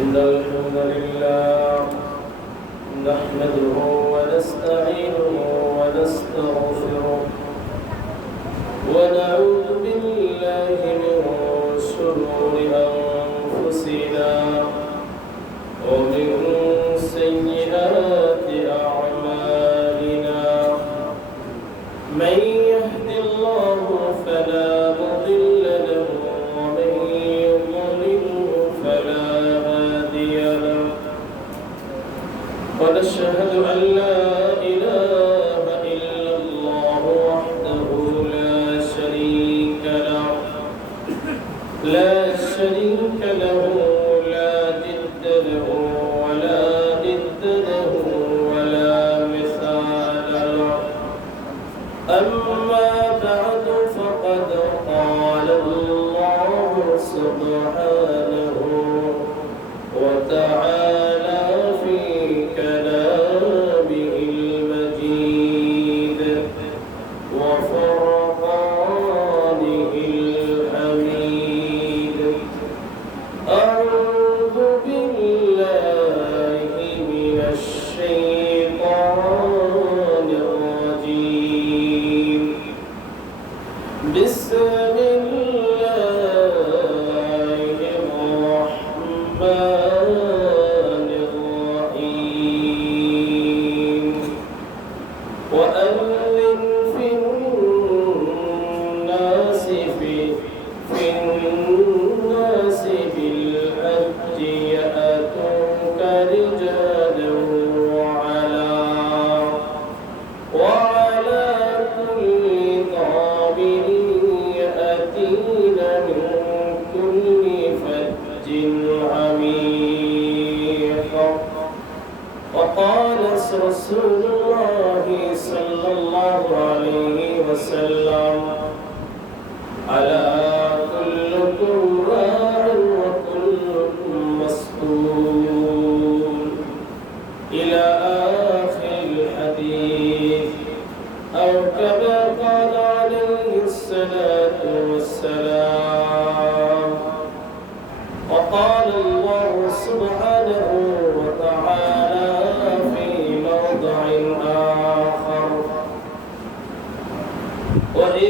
إن الحمد لله نحمده ونستعينه ونستغفره ونعوذ بالله من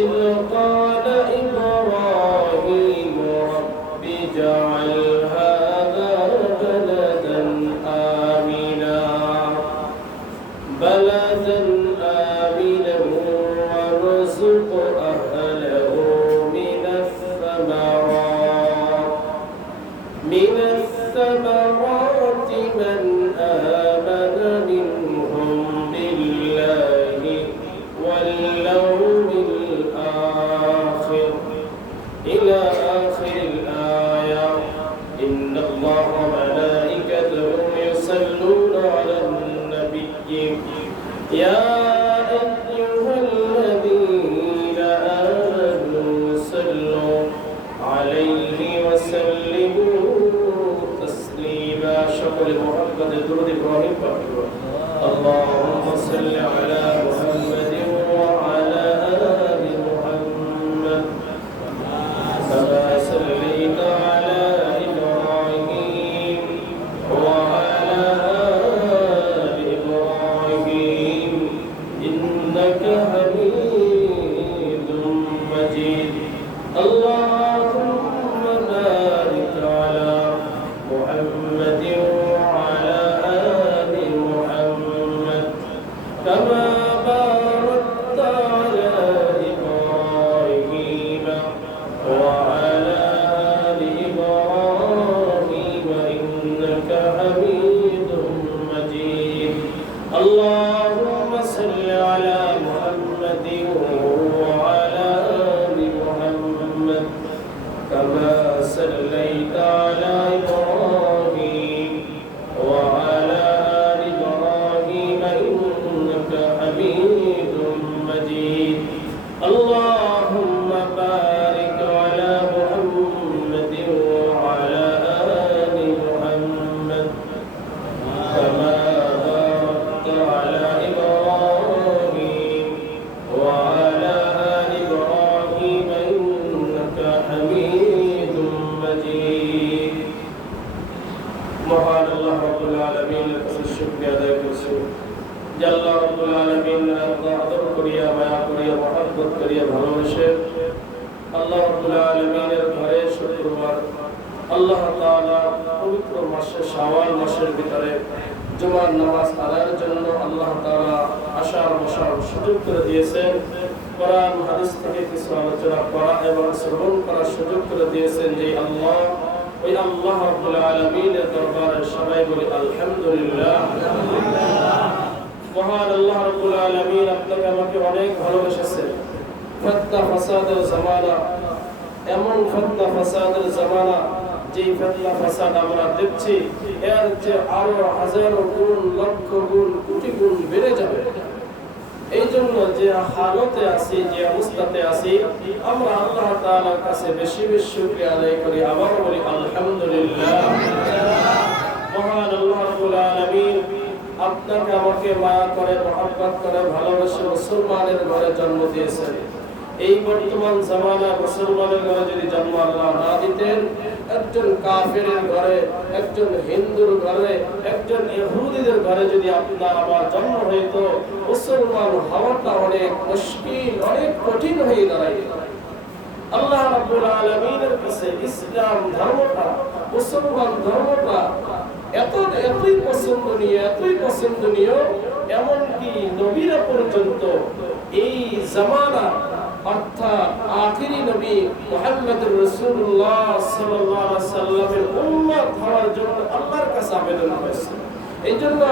وإذ قال del duro de تعالى মাসের ভিতরে জুমার নামাজ আদায়ের জন্য আল্লাহ তাআলা বসার সুযোগ করে দিয়েছেন। কোরআন, হাদিস থেকে কিছু আলোচনা করা এবং শ্রবণ করার সুযোগ করে দিয়েছেন যে আল্লাহ, ওই আল্লাহ রাব্বুল আলামিনের দরবারে সবাই বলি আলহামদুলিল্লাহ। মহান আল্লাহ রাব্বুল আলামিন আপনাকে আমাকে অনেক ভালোবেসেছেন। ফতনা ফাসাদের জামানা, এমন ফতনা ফাসাদের জামানা যে ফতনা ফাসাদ আমরা দেখছি, এর যে আরও হাজারো গুণ, লক্ষ গুণ, কোটি গুণ বেড়ে যাবে। এই জন্য যে হালতে আছি, যে অবস্থাতে আছি, আমরা আল্লাহ তাআলার কাছে বেশি বেশি শুকরিয়া আদায় করি। আবার বলি, আলহামদুলিল্লাহ। মহান আল্লাহ রাব্বুল আলামিন আপনাকে আমাকে মায়া করে, মহব্বত করে, ভালোবেসে, মুসলমানের ঘরে জন্ম দিয়েছেন। এই বর্তমান জামানায় মুসলমানের ঘরে যদি জন্ম আল্লাহ না দিতেন একজন কাফেরের ঘরে, একজন হিন্দুর ঘরে, একজন ইহুদিদের ঘরে যদি আপনার আমার জন্ম হইতো, মুসলমান হওয়াটা অনেক মুশকিল, অনেক কঠিন হয়ে দাঁড়ায় আল্লাহ রাব্বুল আলামিনের কাছে ইসলাম ধর্মটা, মুসলমান ধর্মটা এত, এতই পছন্দনীয় এতই পছন্দনীয়, এমনকি নবীরা পর্যন্ত এই জামানা অর্থাৎ আখিরি নবী রাসূলুল্লাহ সাল্লাল্লাহু আলাইহি সাল্লামের উম্মত হওয়ার জন্য আল্লাহর কাছে আবেদন করেছে এই জন্য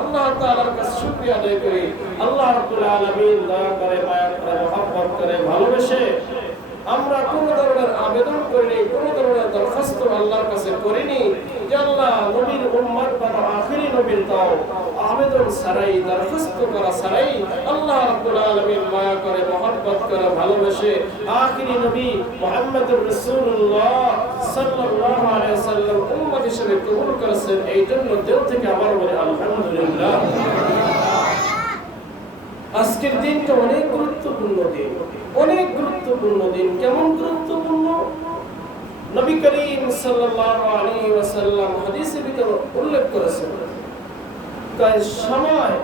আল্লাহ তাআলার কাছে শুকরিয়া আদায় করি। আল্লাহ রাব্বুল আলামিন দয়া করে, মায়া করে, মহব্বত করে, ভালোবেসে আমরা কোন ধরনের আবেদন করিনি, কোন ধরনের দরখাস্ত আল্লাহর কাছে করিনি যে আল্লাহ নবীর উম্মত বানো আখেরি নবীর দাও আবেদন ছাড়াই, দরখাস্ত করা ছাড়াই আল্লাহ রাব্বুল আলামিন মায়া করে, মহব্বত করে, ভালোবেসে আখেরি নবী মুহাম্মদুর রাসূলুল্লাহ সাল্লাল্লাহু আলাইহি সাল্লাম উম্মত হিসেবে কবুল করেছেন। এই জন্য দিল থেকে আমার বলে আলহামদুলিল্লাহ। আজকের দিনটা অনেক গুরুত্বপূর্ণ দিন। অনেক গুরুত্বপূর্ণ দিন। কেমন গুরুত্বপূর্ণ? নবী করিম সাল্লাল্লাহু আলাইহি ওয়াসাল্লাম হাদিসে উল্লেখ করেছেন। তাই সময়,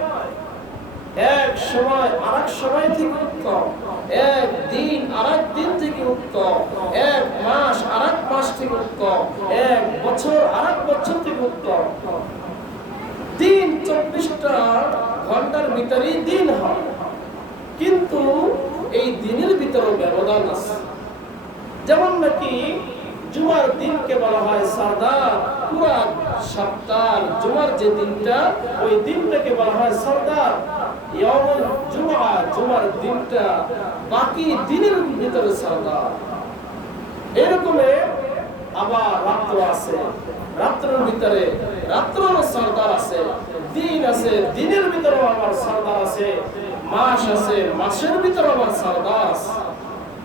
এক সময় আরেক সময় থেকে উত্তম। এক দিন আরেক দিন থেকে উত্তম। এক মাস আরেক মাস থেকে উত্তম। এক বছর আরেক বছর থেকে উত্তম। দিন চব্বিশটা ঘণ্টার ভিতরেই দিন হয়। কিন্তু এই দিনের ভিতরে ব্যবধান আছে। যেমন নাকি জুমার দিনকে বলা হয় সর্দার পুরা সপ্তাহ জুমার যে দিনটা, ওই দিনটাকে বলা হয় ইয়ামুল জুমা জুমার দিনটা বাকি দিনের ভিতরে সর্দার এরকমে আবার রাত্র আছে। রাত্রের ভিতরে রাত্রের সর্দার আছে, দিন আছে, দিনের ভিতরেও আমার সর্দার আছে, মাস আছে, মাসের ভিতরে আমার সর্দার আছে।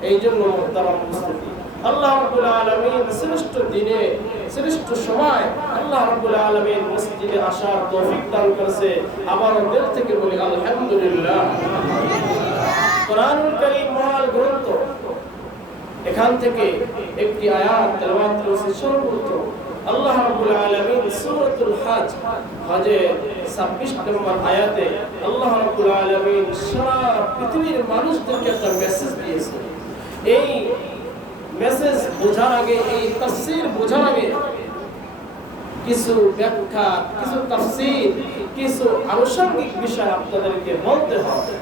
এই জন্য মোহতারাম উপস্থিতি আল্লাহ রাব্বুল আলামিন শ্রেষ্ঠ দিনে, শ্রেষ্ঠ সময় আল্লাহ রাব্বুল আলামিন মসজিদে আসার তৌফিক দান করেছে। আবার দিল থেকে বলি, আলহামদুলিল্লাহ। কোরআনুল কারীম মহান গ্রন্থ। এখান থেকে একটি আয়াত তেলাওয়াত করেছে সর্বপ্রথম। আল্লাহ রাব্বুল আলামিন সূরাতুল হজ, হজে 26 নম্বর আয়াতে আল্লাহ রাব্বুল আলামিন সারা পৃথিবীর মানুষদেরকে একটা মেসেজ দিয়েছে। এই মেসেজ বোঝার আগে, এই তাফসীর বোঝার আগে কিছু ব্যাখ্যা, কিছু তাফসীর, কিছু আনুষঙ্গিক বিষয় আপনাদেরকে বলতে হবে।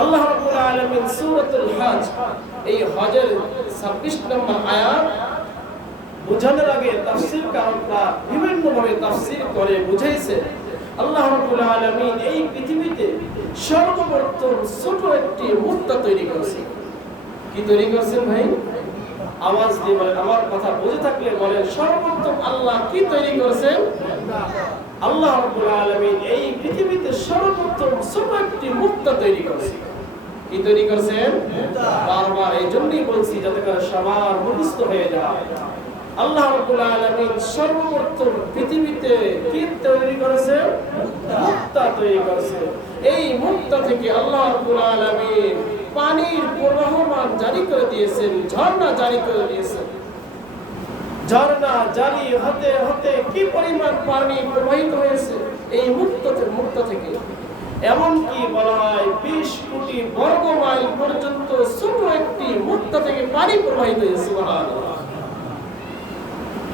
আল্লাহ রাব্বুল আলামিন সূরাতুল হজ, এই হজের 26 নম্বর আয়াত বোঝানোর আগে তাফসীর কারণটা বিভিন্ন ভাবে তাফসীর করে বুঝাইছে। আল্লাহ রাব্বুল আলামিন এই পৃথিবীতে সর্বপ্রথম ছোট একটি মুক্তা তৈরি করেছেন। কি তৈরি করেছেন ভাই? আওয়াজ দিয়ে বলেন, আমার কথা বুঝে থাকলে বলেন, সর্বপ্রথম আল্লাহ কি তৈরি করেছেন? আল্লাহ রাব্বুল আলামিন এই পৃথিবীতে সর্বপ্রথম ছোট একটি মুক্তা তৈরি করেছেন। কি তৈরি করেছেন? বারবার। এই জন্যই বলছি, যাতে করে সবার মুখস্থ হয়ে যায়। আল্লাহ রাব্বুল আলামিন সর্বপ্রথম পৃথিবীতে কি তৈরি করেছে? মুক্তা তৈরি করেছে। এই মুক্তা থেকে আল্লাহ রাব্বুল আলামিন পানির প্রবাহমান জারি করে দিয়েছেন, ঝর্ণা জারি করে দিয়েছেন। ঝর্ণা জারি হতে হতে কি পরিমাণ পানি প্রবাহিত হয়েছে? এই মুক্ত মুক্ত থেকে। এমনকি বলা হয় বিশ কোটি বর্গ মাইল পর্যন্ত ছোট একটি মুক্ত থেকে পানি প্রবাহিত হয়েছে।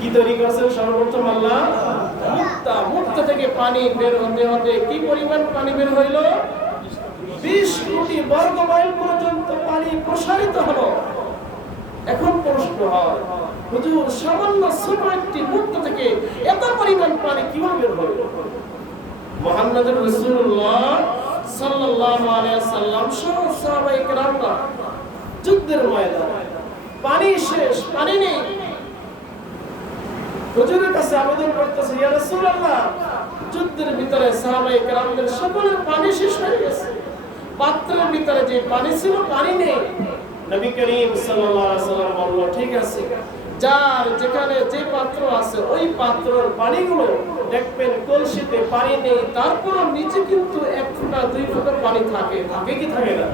কি তৈরি করেছেন সর্বপ্রথম আল্লাহ মুক্তা মুক্তা থেকে পানি বের হতে হতে কি পরিমাণ পানি বের হইল? বিশ কোটি বর্গ মাইল পর্যন্ত পানি প্রসারিত হলো। এখন প্রশ্ন হয়, হুজুর, সামান্য ছোট একটি মুক্ত থেকে এত পরিমাণ পানি কীভাবে বের হইল? রাসূলুল্লাহ সাল্লাল্লাহু আলাইহি সাল্লাম সহ সাহাবায়ে কেরামরা যুদ্ধের ময়দানে, পানি শেষ, পানি নেই। হুজুরের কাছে আবেদন করতেছে ইয়া রাসূলুল্লাহ যুদ্ধের ভিতরে সাহাবায়ে কেরামদের সকলের পানি শেষ হয়ে গেছে। পাত্রের ভিতরে যে পানি ছিল পানি নেই। নবী করিম সাল্লাল্লাহু আলাইহি সাল্লাম বলল ঠিক আছে। যার যেখানে যে পাত্র আছে ওই পাত্রের পানিগুলো দেখবেন কলসিতে পানি নেই তারপরও নিচে কিন্তু এক ফোঁটা দুই ফোঁটা পানি থাকে। থাকে কি থাকে না?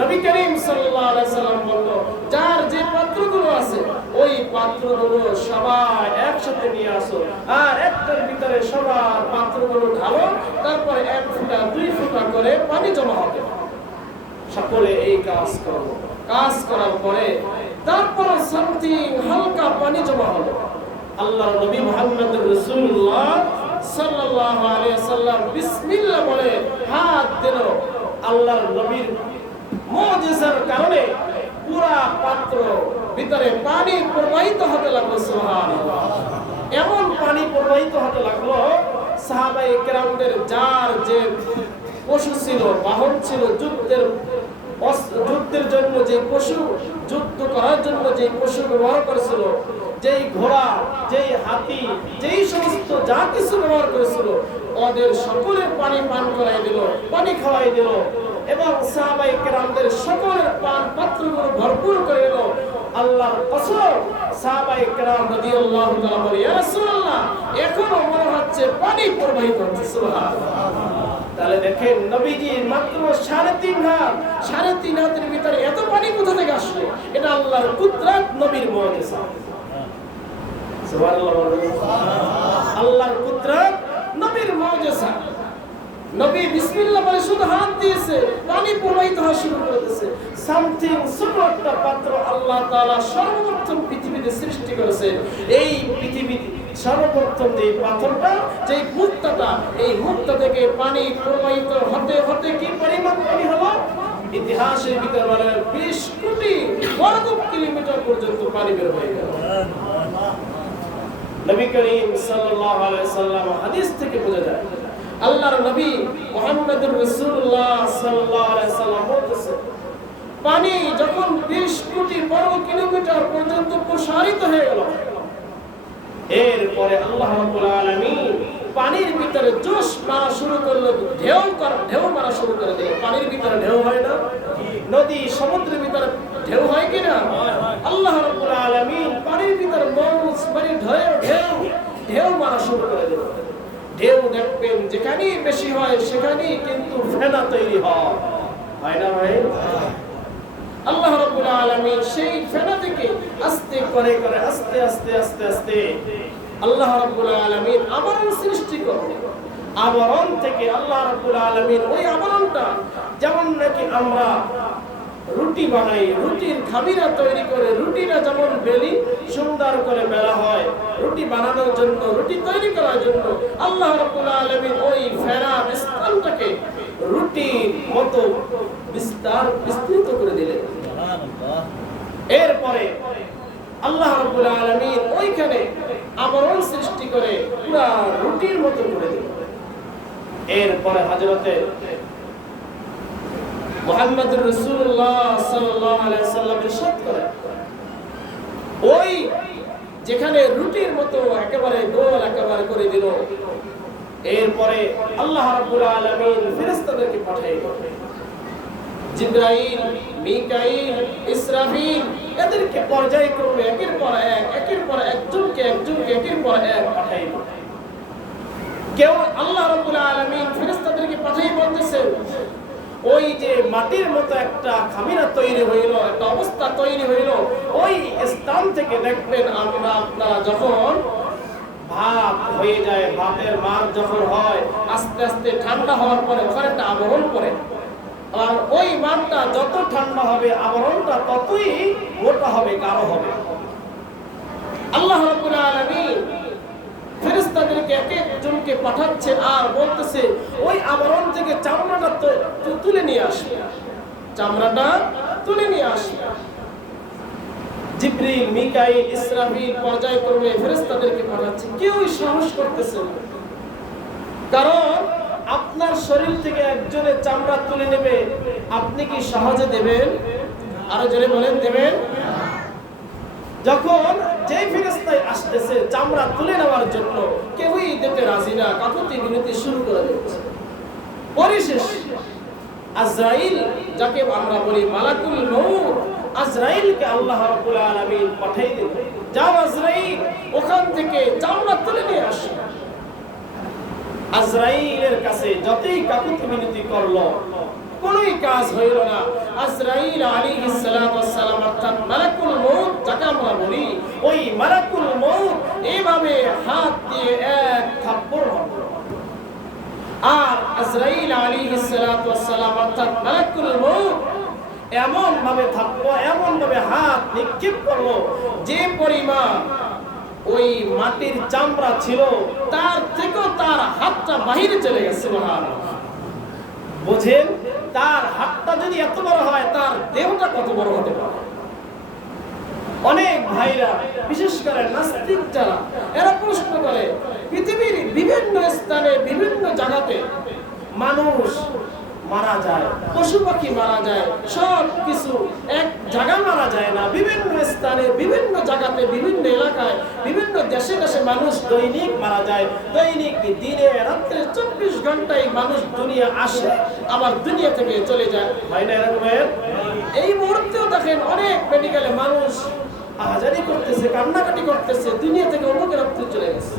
নবী করিম সাল্লাল্লাহু আলাইহি সাল্লাম বলল যার যে পাত্রগুলো আছে ওই পাত্রগুলো সবাই একসাথে নিয়ে আসো। আর একটার ভিতরে সবার পাত্রগুলো ঢালো তারপর এক ফোঁটা, দুই ফোঁটা করে পানি জমা হবে। সকলে এই কাজ করো। কাজ করার পরে তারপর সামথিং হালকা পানি জমা হলো আল্লাহ নবী মুহাম্মদ রাসূলুল্লাহ সাল্লাল্লাহু আলাইহি সাল্লাম বিসমিল্লাহ বলে হাত দিল। আল্লাহর নবীর মুজিজার কারণে পুরা পাত্র ভিতরে পানি প্রবাহিত হতে লাগল, সুবহানাল্লাহ। এমন পানি প্রবাহিত হতে লাগল সাহাবাই কেরামদের যার যে পশু ছিল, বাহন ছিল, যুদ্ধের যুদ্ধের জন্য যে পশু, যুদ্ধ করার জন্য যে পশু ব্যবহার করেছিল, যেই ঘোড়া, যেই হাতি, যেই সমস্ত যা কিছু ব্যবহার করেছিল, ওদের সকলের পানি পান করাই দিল, পানি খাওয়াই দিল। এবং সাহাবাই কেরামদের সকলের পান পাত্রগুলো ভরপুর করে দিল। আল্লাহর কসম সাহাবাই কেরাম রাদিয়াল্লাহু তাআলা বলে, ইয়া রাসূলুল্লাহ, এখনও মনে হচ্ছে পানি প্রবাহিত হচ্ছে, সুবহানাল্লাহ। তাহলে দেখেন, নবীজি মাত্র সাড়ে তিন হাত, সাড়ে তিন হাতের ভিতরে এত পানি কোথা থেকে আসলো? এটা আল্লাহর কুদরত নবীর মুজিজা সুবহানাল্লাহ। আল্লাহর কুদরত নবীর মুজিজা নবী বিসমিল্লাহ বলে শুধু হাত দিয়েছে পানি প্রবাহিত হওয়া শুরু করে দিয়েছে। সামথিং ছোট একটা পাত্র আল্লাহ তাআলা সর্বপ্রথম পৃথিবীতে সৃষ্টি করেছে। এই পৃথিবীতে সর্বপ্রথম যে পাথরটা যে মুক্তাটা এই মুক্তা থেকে পানি প্রবাহিত হতে হতে কি পরিমাণ পানি হলো? ইতিহাসের ভিতরে বলে বিশ কোটি বর্গ কিলোমিটার পর্যন্ত পানি বের হয়ে গেল। নবী করিম সাল্লাল্লাহু আলাইহি সাল্লাম হাদিস থেকে বোঝা যায় আল্লাহর নবী মুহাম্মদুর আলাইহি সাল্লাম বলতেছে, পানি যখন 20 কোটি বর্গ কিলোমিটার পর্যন্ত প্রসারিত হয়ে গেল, এরপরে আল্লাহ আলামিন পানির ভিতরে জোশ মারা শুরু করল, ঢেউ কর, ঢেউ মারা শুরু করে দিল। পানির ভিতরে ঢেউ হয় না? নদী, সমুদ্রের ভিতরে ঢেউ হয় কি না? আল্লাহ রাব্বুল আলামিন পানির ভিতরে মৌজ মানে ঢেউ ঢেউ ঢেউ মারা শুরু করে দিল। ঢেউ দেখবেন যেখানেই বেশি হয় সেখানেই কিন্তু ফেনা তৈরি হয়। না ভাই? আল্লাহ রাব্বুল আলামিন সেই ফেনা থেকে আস্তে করে করে আস্তে আস্তে আস্তে আস্তে আল্লাহ রাব্বুল আলামিন আবরণ সৃষ্টি করে আবরণ থেকে আল্লাহ রাব্বুল আলামিন ওই আবরণটা যেমন নাকি আমরা রুটি বানাই রুটির খামিরা তৈরি করে রুটিটা যেমন বেলি সুন্দর করে বেলা হয়। রুটি বানানোর জন্য রুটি তৈরি করার জন্য আল্লাহ রাব্বুল আলামিন ওই ফেরা স্থানটাকে রুটির মতো বিস্তার বিস্তৃত করে দিলেন। এরপরে আল্লাহ রাব্বুল আলামিন ওইখানে আবরণ সৃষ্টি করে পুরা রুটির মতো করে দিল এরপরে হযরতে সাল্লাল্লাহু আলাইহি সাল্লাম ইরশাদ করেন। ওই যেখানে রুটির মতো একেবারে গোল একেবারে করে দিল, এরপরে আল্লাহ রাব্বুল আলামিন ফেরেশতাদেরকে পাঠাইলেন জিব্রাইল, মিকাইল, ইসরাফিল, এদেরকে পর্যায়ক্রমে একের পর এক, একের পর একজনকে একজনকে একের পর এক পাঠাইল কেউ আল্লাহ রাব্বুল আলামিন ফেরেশতাদেরকে পাঠিয়ে বলতেছেন ওই যে মাটির মতো একটা খামিরা তৈরি হইল, একটা অবস্থা তৈরি হইল, ওই স্থান থেকে দেখবেন আমরা আপনারা যখন ভাব হয়ে যায়, ভাতের মার যখন হয়, আস্তে আস্তে ঠান্ডা হওয়ার পরে একটা আবরণ পড়ে আর ওই মানটা যত ঠান্ডা হবে, আবরণটা ততই মোটা হবে, গাঢ় হবে। আল্লাহ রাব্বুল থেকে এক একজনকে পাঠাচ্ছে আর বলতেছে, ওই আবরণ থেকে চামড়াটা তুলে নিয়ে আসবে। চামড়াটা তুলে নিয়ে আসবে। সাহস করতেছে কারণ আপনার শরীর থেকে একজনের চামড়া তুলে নেবে, আপনি কি সহজে দেবেন? আরও জোরে বলেন, দেবেন? যখন যে ফেরেস্তায় আসতেছে চামড়া তুলে নেওয়ার জন্য, কেউই দিতে রাজি না কাকুতি বিনতি শুরু করে দিচ্ছে। পরিশেষ, আজরাইল, যাকে আমরা বলি মালাকুল মউত, আজরাইলকে আল্লাহ রাব্বুল আলামিন পাঠিয়ে দিল যাও আজরাইল, ওখান থেকে চামড়া তুলে নিয়ে আসো। আজরাইলের কাছে যতই কাকুতি মিনতি করল, কোনোই কাজ হইল না। আজরাইল আলাইহিস সালাতু ওয়াস সালাম অর্থাৎ যাকে আমরা বলি ওই মালাকুল এইভাবে হাত দিয়ে এক থাপ্পড় আর আজরাইল ওয়াস সালাম অর্থাৎ মালাকুল মউত এমন ভাবে থাপ্পড় এমন ভাবে হাত নিক্ষেপ করল যে পরিমাণ ওই মাটির চামড়া ছিল, তার থেকেও তার হাতটা বাহিরে চলে গেছে বোঝেন, তার হাতটা যদি এত বড় হয়, তার দেহটা কত বড় হতে পারে? অনেক ভাইরা, বিশেষ করে নাস্তিক যারা, এরা প্রশ্ন করে, পৃথিবীর বিভিন্ন স্থানে, বিভিন্ন জায়গাতে মানুষ মারা যায়, পশু পাখি মারা যায় সব কিছু এক জায়গা মারা যায় না। বিভিন্ন স্থানে, বিভিন্ন জায়গাতে, বিভিন্ন এলাকায়, বিভিন্ন দেশে দেশে মানুষ দৈনিক মারা যায়। দৈনিক দিনে, রাত্রে চব্বিশ ঘন্টায় মানুষ দুনিয়া আসে, আবার দুনিয়া থেকে চলে যায়। ভাই না এরকমের এই মুহূর্তেও দেখেন অনেক মেডিকেলে মানুষ আহাজারি করতেছে, কান্নাকাটি করতেছে, দুনিয়া থেকে অমুক রাত্রে চলে গেছে।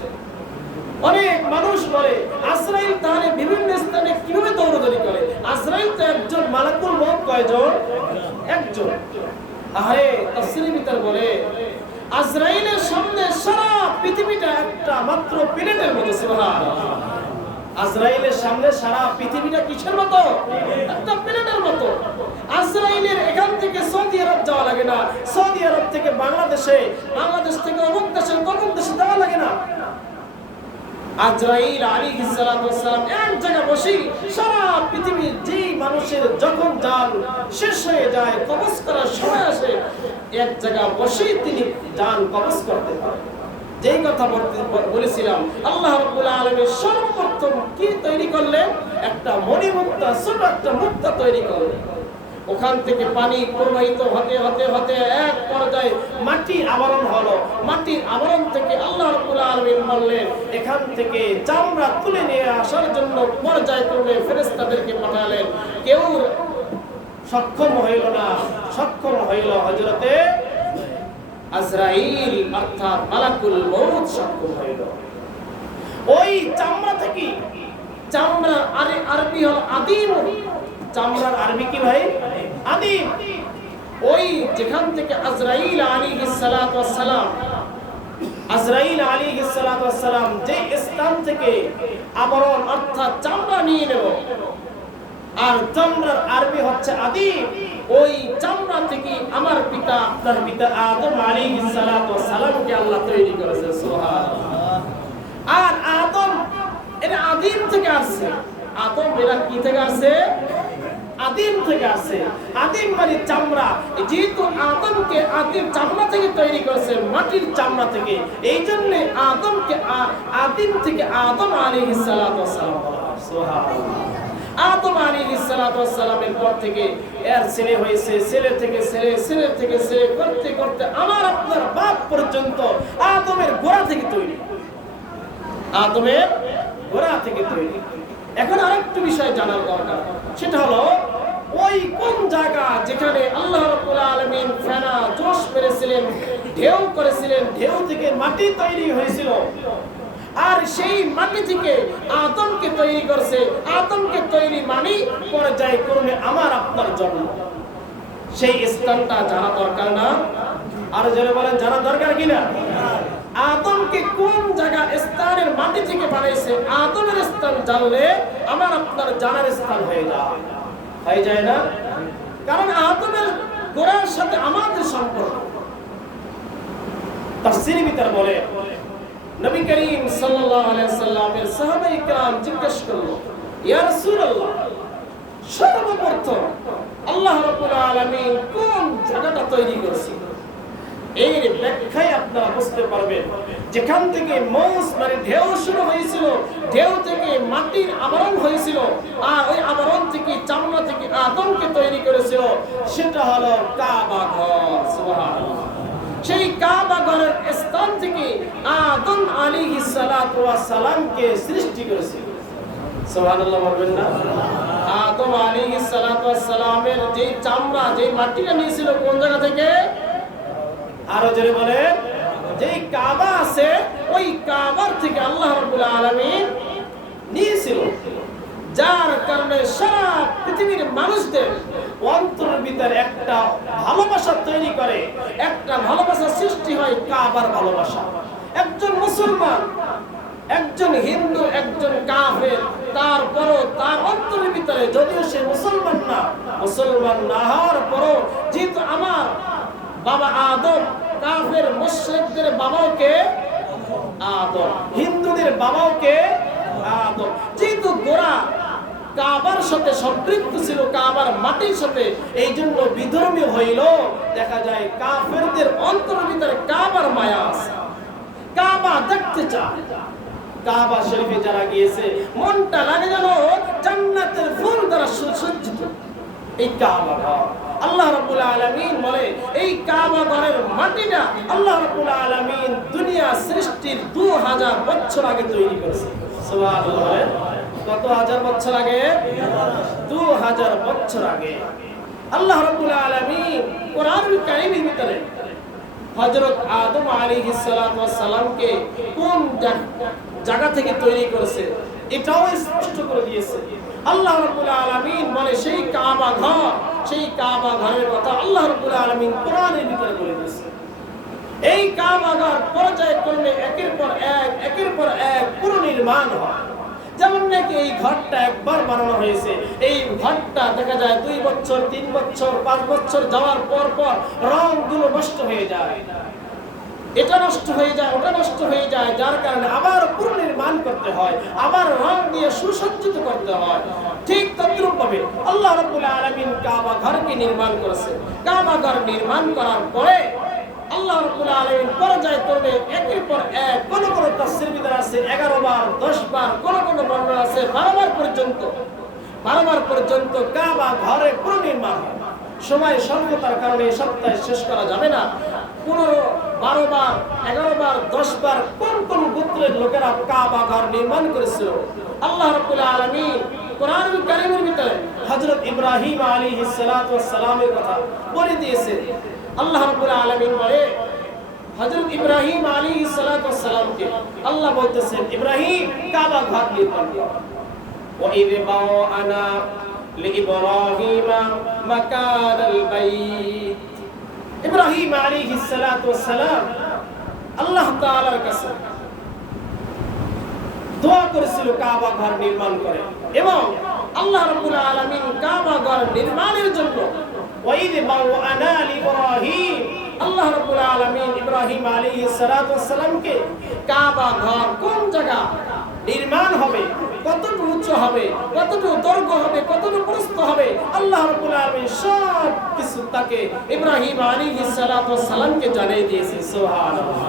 অনেক মানুষ বলে, আজরাইল তাহলে বিভিন্ন স্থানে কীভাবে দৌড়দৌড়ি করে? আজরাইল তো একজন মালাকুল মত কয়জন? একজন। আরে তাফসীরের ভিতর বলে, আজরাইলের সামনে সারা পৃথিবীটা একটা মাত্র প্লেটের মতো, সুবহানাল্লাহ। আজরাইলের সামনে সারা পৃথিবীটা কিসের মতো? একটা প্লেটের মতো। আজরাইলের এখান থেকে সৌদি আরব যাওয়া লাগে না। সৌদি আরব থেকে বাংলাদেশে, বাংলাদেশ থেকে অমুক দেশে তমুক দেশে যাওয়া লাগে না। আজরাইল সালাতু এক জায়গায় বসে সারা পৃথিবীর যেই মানুষের যখন শেষ হয়ে যায়, কবজ করার সময় আসে, এক তিনি কবজ করতে পারেন। যেই কথা বলেছিলাম, আল্লাহ রাব্বুল আলামিন সর্বপ্রথম কি তৈরি করলেন? একটা মণিমুক্তা, ছোট একটা মুক্তা তৈরি করলেন। ওখান থেকে পানি প্রবাহিত হতে হতে হতে এক পর্যায়ে মাটি আবরণ হলো। মাটির আবরণ থেকে আল্লাহ রাব্বুল আলামিন বললেন, এখান থেকে চামড়া তুলে নিয়ে আসার জন্য পর্যায়ক্রমে ফেরেশতাদেরকে পাঠালেন। কেউ সক্ষম হইল না। সক্ষম হইল হযরতে আজরাইল, অর্থাৎ মালাকুল মউত সক্ষম হইল। ওই চামড়া থেকে, চামড়া আরে আরবি হলো আদিম। চামড়ার আরবি কি ভাই? আদিম ওই যেখান থেকে আজরাইল সালাতু সালাম আজরাইল সালাতু সালাম যে স্থান থেকে আবরণ অর্থাৎ চামড়া নিয়ে নেব। আর চামড়ার আরবি হচ্ছে আদিম ওই চামড়া থেকে আমার পিতা আপনার পিতা আদম সালাতু সালামকে আল্লাহ তৈরি সুবহানাল্লাহ। আর আদম এটা আদিম থেকে আসছে। আদম, এরা কি থেকে আসছে? আদিম থেকে আসে আদিম মানে চামড়া। যেহেতু আদমকে আদিম চামড়া থেকে তৈরি করেছে, মাটির চামড়া থেকে, এই জন্য আদমকে আদিম থেকে আদম আলী সালাম। আদম সালাতু সালামের পর থেকে এর ছেলে হয়েছে, ছেলে থেকে ছেলে ছেলে থেকে ছেলে, করতে করতে আমার আপনার বাপ পর্যন্ত আদমের গোড়া থেকে তৈরি। আদমের গোড়া থেকে তৈরি। এখন আরেকটু বিষয় জানার দরকার। সেটা হলো, ওই কোন জায়গা যেখানে আল্লাহ রাব্বুল আলামিন জোশ ঢেউ করেছিলেন, ঢেউ থেকে মাটি তৈরি হয়েছিল। আর সেই মাটি থেকে আদমকে তৈরি করছে। আদমকে তৈরি মানি পর্যায় ক্রমে আমার আপনার জন্ম। সেই স্থানটা জানা দরকার না? আর যারা বলেন জানা দরকার কিনা আদমকে কোন জায়গা স্থানের মাটি থেকে বানাইছে আদমের স্থান জানলে আমার আপনার জানার স্থান হয়ে যায়। হয়ে যায় না? কারণ আদমের গোড়ার সাথে আমাদের সম্পর্ক। তাফসীরের ভিতর বলে, নবী করিম সাল্লাল্লাহু আলাইহি সাল্লামের সাহাবায়ে কেরাম জিজ্ঞেস করল, ইয়া রাসূলুল্লাহ, সর্বপ্রথম আল্লাহ রাব্বুল আলামিন কোন জায়গাটা তৈরি করেছেন? এর ব্যাখ্যায় আপনারা বুঝতে পারবেন, যেখান থেকে মানে ঢেউ শুরু হয়েছিল, ঢেউ থেকে মাটির আবরণ হয়েছিল, আর ওই আবরণ থেকে চামড়া থেকে আদমকে তৈরি করেছিল, সেটা হলো কাবা ঘর সেই কাবা ঘরের স্থান থেকে আদম সালাতু সালামকে সৃষ্টি করেছিল। আদম সালাতু সালামের যে চামড়া যে মাটিটা নিয়েছিল কোন জায়গা থেকে? আরও জোরে বলে যে কাবা আছে, ওই কাবার থেকে আল্লাহ রাব্বুল আলামিন নিয়েছিল। যার কারণে সারা পৃথিবীর মানুষদের অন্তরের ভিতরে একটা ভালোবাসা তৈরি করে। একটা ভালোবাসা সৃষ্টি হয় কাবার ভালোবাসা। একজন মুসলমান, একজন হিন্দু, একজন কাফের, তারপরও তার অন্তরের ভিতরে, যদিও সে মুসলমান না মুসলমান না হওয়ার পরও যেহেতু আমার বাবা আদম, কাফের মুশরিকদের বাবাও কে আদম, হিন্দুদের বাবাও কে আদম। যেহেতু গোরা কাবার সাথে সম্পৃক্ত ছিল, কাবার মাটির সাথে, এই জন্য বিধর্মী হইল। দেখা যায় কাফেরদের অন্তরের ভিতরে কাবার মায়া আছে। কাবা দেখতে চায়। কাবা শরীফে যারা গিয়েছে, মনটা লাগে যেন জান্নাতের ফুল দ্বারা সুসজ্জিত। এই কাবা ঘর। আল্লাহ রাব্বুল আলামিন বলে, এই কাবা ঘরের মাটিটা আল্লাহ রাব্বুল আলামিন দুনিয়া সৃষ্টির 2000 বছর আগে তৈরি করেছে। কত হাজার বছর আগে? 2000 বছর আগে। আল্লাহ রাব্বুল আলামিন কোরআনুল কারীমের ভিতরে হযরত আদম ওয়াস সালামকে কোন জায়গা থেকে তৈরি করেছে, এটাও স্পষ্ট করে দিয়েছে। আল্লাহ রাব্বুল আলামিন বলে সেই কাবা ঘর, সেই কাবা ঘরের কথা আল্লাহ রাব্বুল আলামিন কোরআনের ভিতরে বলে দিয়েছে। এই কাবা ঘর পর্যায়ক্রমে একের পর এক, একের পর এক পুনর্নির্মাণ হয়। যেমন নাকি এই ঘরটা একবার বানানো হয়েছে। এই ঘরটা দেখা যায় দুই বছর, তিন বছর, পাঁচ বছর যাওয়ার পর পর রংগুলো নষ্ট হয়ে যায়। এটা নষ্ট হয়ে যায়, ওটা নষ্ট হয়ে যায়। যার কারণে আবার পুনর্নির্মাণ করতে হয়, আবার রং দিয়ে সুসজ্জিত করতে হয়। ঠিক তদ্রুপ ভাবে আল্লাহ রাব্বুল আলামিন কাবা ঘরকে নির্মাণ করেছে কাবা ঘর নির্মাণ করার পরে আল্লাহ রাব্বুল আলামিন পর্যায় করবে। একের পর এক কোন কোন তাফসীর ভিতরে আছে 11 বার 10 বার, কোন কোন বর্ণনা আছে 12 বার পর্যন্ত। 12 বার পর্যন্ত কাবা ঘরে পুনর্নির্মাণ সময় স্বল্পতার কারণে সপ্তাহে শেষ করা যাবে না। পনেরো বারো বার এগারো বার দশ বার কোন কোন গোত্রের লোকেরা কাবা ঘর নির্মাণ করেছিল আল্লাহ রাব্বুল আলামিন কোরআনুল কারীমের ভিতরে হযরত ইব্রাহিম আলাইহিস সালাতু ওয়াস সালামের কথা বলে দিয়েছে আল্লাহ রাব্বুল আলামিন বলে হযরত ইব্রাহিম আলাইহিস সালাতু ওয়াস সালামকে আল্লাহ বলতেছেন ইব্রাহিম কাবা ঘর নির্মাণ করো وإذ بوأنا لإبراهيم مكان البيت ইব্রাহিম আলী হিসালাম আল্লাহ কাছে দোয়া করেছিল কাবা ঘর নির্মাণ করে। এবং আল্লাহ রব্বুল আলমিন কাবা ঘর নির্মাণের জন্য ওয়াইদ বাউ আনা ইব্রাহিম, আল্লাহ রব্বুল আলামিন ইব্রাহিম আলাইহিস সালাতু ওয়াস কাবা ঘর কোন জায়গা নির্মাণ হবে, কতটুকু উচ্চ হবে, কতটুকু দৈর্ঘ্য হবে, কতটুকু প্রস্থ হবে, আল্লাহ রাব্বুল আলামিন সব কিছু তাকে ইব্রাহিম আলাইহিস সালাতু সালামকে জানিয়ে দিয়েছে, সুবহানাল্লাহ।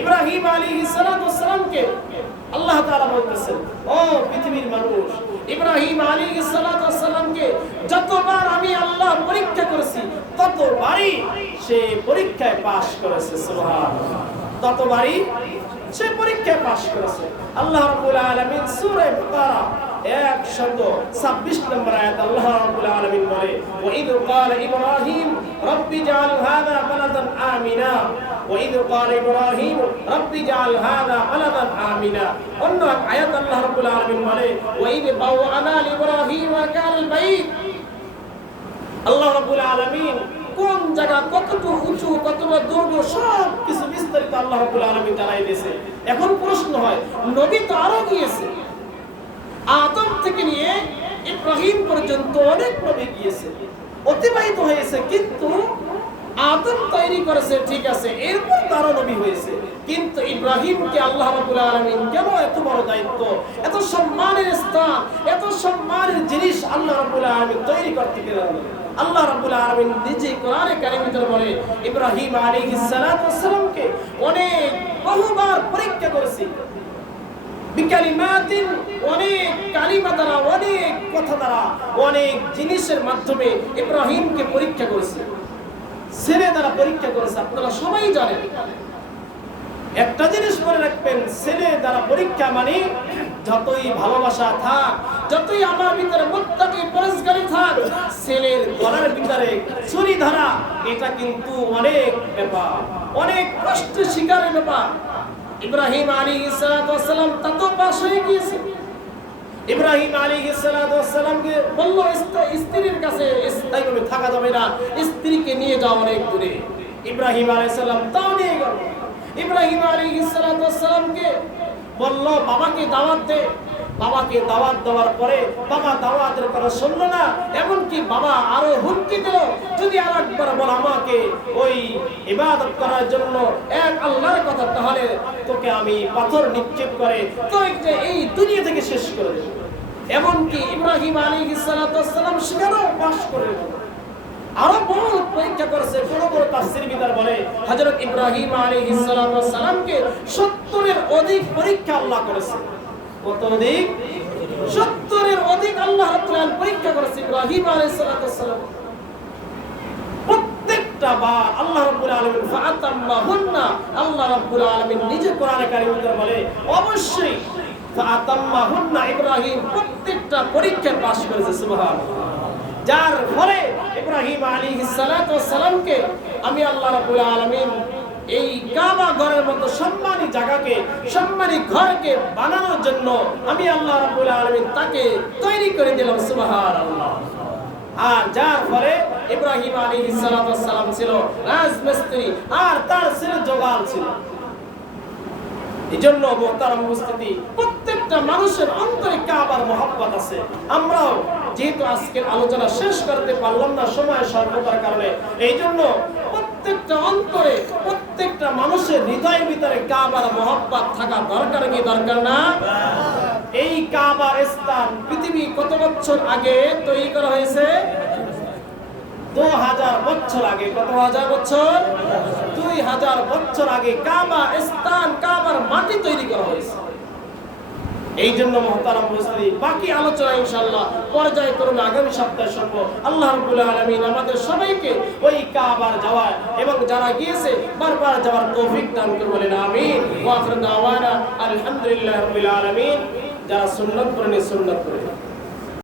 ইব্রাহিম আলাইহিস সালাতু সালামকে আল্লাহ তাআলা বলতেছেন, ও পৃথিবীর মানুষ, ইব্রাহিম আলাইহিস সালাতু সালামকে যতবার আমি আল্লাহ পরীক্ষা করেছি, ততবারই সে পরীক্ষায় পাশ করেছে, সুবহানাল্লাহ। ততবারই সে পরীক্ষায় পাশ করেছে। আল্লাহ রাব্বুল আলামিন সূরা বাকারা 126 নম্বর আয়াত আল্লাহ রাব্বুল আলামিন বলে ওয়াইদ ক্বাল ইব্রাহিম, রব্বি জাল হাযা বালাদান আমিনা। ওয়াইদ ক্বাল ইব্রাহিম, রব্বি জাল হাযা বালাদান আমিনা। অন্য আয়াত আল্লাহ রাব্বুল আলামিন বলে ওয়াইদ বাওয়ানা লিইব্রাহিম কাল বাইত। আল্লাহ রাব্বুল আলামিন কোন জায়গা কতটুকু উঁচু, কতটা দুর্গ সব কিছু বিস্তারিত আল্লাহ রাব্বুল আলামিন জানাই দিয়েছে। এখন প্রশ্ন হয়, নবী তো আরও গিয়েছে। আদম থেকে নিয়ে ইব্রাহিম পর্যন্ত অনেক নবী গিয়েছে, অতিবাহিত হয়েছে, কিন্তু আদম তৈরি করেছে, ঠিক আছে, এরপর তারও নবী হয়েছে। কিন্তু ইব্রাহিমকে আল্লাহ রাব্বুল আলামিন কেন এত বড় দায়িত্ব, এত সম্মানের স্থান, এত সম্মানের জিনিস আল্লাহ রাব্বুল আলামিন তৈরি করতে গেলেন? আল্লাহ রাব্বুল আলামিন নিজে কোরআনে কারিমের ভিতরে বলে, ইব্রাহিম আলাইহিস সালাতু ওয়াসসালামকে অনেক বহুবার পরীক্ষা করেছি। বিকালিমাতিন অনেক কালিমা দ্বারা, অনেক কথা দ্বারা, অনেক জিনিসের মাধ্যমে ইব্রাহিমকে পরীক্ষা করেছে। ছেলে দ্বারা পরীক্ষা করেছে, আপনারা সবাই জানেন। একটা জিনিস মনে রাখবেন, ছেলে দ্বারা পরীক্ষা মানে যতই ভালোবাসা থাক, যতই আমার ভিতরে মুত্তাকি পরেশগারি থাক, ছেলের গলার ভিতরে ছুরি ধরা, এটা কিন্তু অনেক ব্যাপার, অনেক কষ্ট শিকারের ব্যাপার। ইব্রাহিম আলী ইসালাম তত পাশ হয়ে গিয়েছে। ইব্রাহিম আলী ইসালামকে বলল স্ত্রীর কাছে থাকা যাবে না, স্ত্রীকে নিয়ে যাও অনেক দূরে। ইব্রাহিম আলাইসাল্লাম তাও নিয়ে গেল। ইব্রাহিম আলী ইসালামকে বলল, বাবাকে দাওয়াত দে। বাবাকে দাওয়াত দেওয়ার পরে বাবা দাওয়াতের কথা শুনলো না। এমনকি বাবা আরও হুমকি দিল, যদি আর একবার বল আমাকে ওই ইবাদত করার জন্য এক আল্লাহর কথা, তাহলে তোকে আমি পাথর নিক্ষেপ করে তোকে এই দুনিয়া থেকে শেষ করে দেব। এমনকি ইব্রাহিম আলী ইসালাম সেখানেও বাস করে গেল। আরও বহু পরীক্ষা করেছে, বড় বড় বলে। হযরত ইব্রাহিম আলাইহিস সালামকে 70 এর অধিক পরীক্ষা আল্লাহ করেছে। কত অধিক? 70 এর অধিক আল্লাহ পরীক্ষা করেছে ইব্রাহিম আলাইহিস সালাম। প্রত্যেকটা বার আল্লাহ রাব্বুল আলামিন ফাতাম্মাহুন্না আল্লাহ রাব্বুল আলামিন নিজে কোরআনে বলে, অবশ্যই ফাতাম্মাহুন্না ইব্রাহিম প্রত্যেকটা পরীক্ষায় পাশ করেছে, সুবহানাল্লাহ। যার ফলে ইব্রাহিম সালাতু সালামকে আমি আল্লাহ রাব্বুল আলামিন এই কাবা ঘরের মতো সম্মানী জায়গাকে, সম্মানী ঘরকে বানানোর জন্য আমি আল্লাহ রাব্বুল আলামিন তাকে তৈরি করে দিলাম, সুবহানাল্লাহ। আর যার ফলে ইব্রাহিম আলী সালাম ছিল রাজমিস্ত্রি, আর তার ছিল জোগাল ছিল। এই জন্য মোহতারাম উপস্থিতি প্রত্যেকটা মানুষের অন্তরে কাবার মহাব্বত আছে। আমরাও যেহেতু আজকের আলোচনা শেষ করতে পারলাম না, সময় স্বল্পতার কারণে। এই জন্য প্রত্যেকটা অন্তরে, প্রত্যেকটা মানুষের হৃদয়ের ভিতরে কাবার মহব্বত থাকা দরকার কি দরকার না? এই কাবার স্থান পৃথিবী কত বছর আগে তৈরি করা হয়েছে? দু হাজার বছর আগে। কত হাজার বছর? দুই হাজার বছর আগে কাবা স্থান, কাবার মাটি তৈরি করা হয়েছে। এই জন্য মহতারাম মুসলি বাকি আলোচনা ইনশাআল্লাহ পর্যায়ক্রমে আগামী সপ্তাহে শুনব। আল্লাহ আলমিন আমাদের সবাইকে ওই কাবার যাওয়ার এবং যারা গিয়েছে, বারবার যাওয়ার তৌফিক দান করবেন আমিন। আলহামদুলিল্লাহি আলামিন। যারা সুন্নত করেন সুন্নত করেন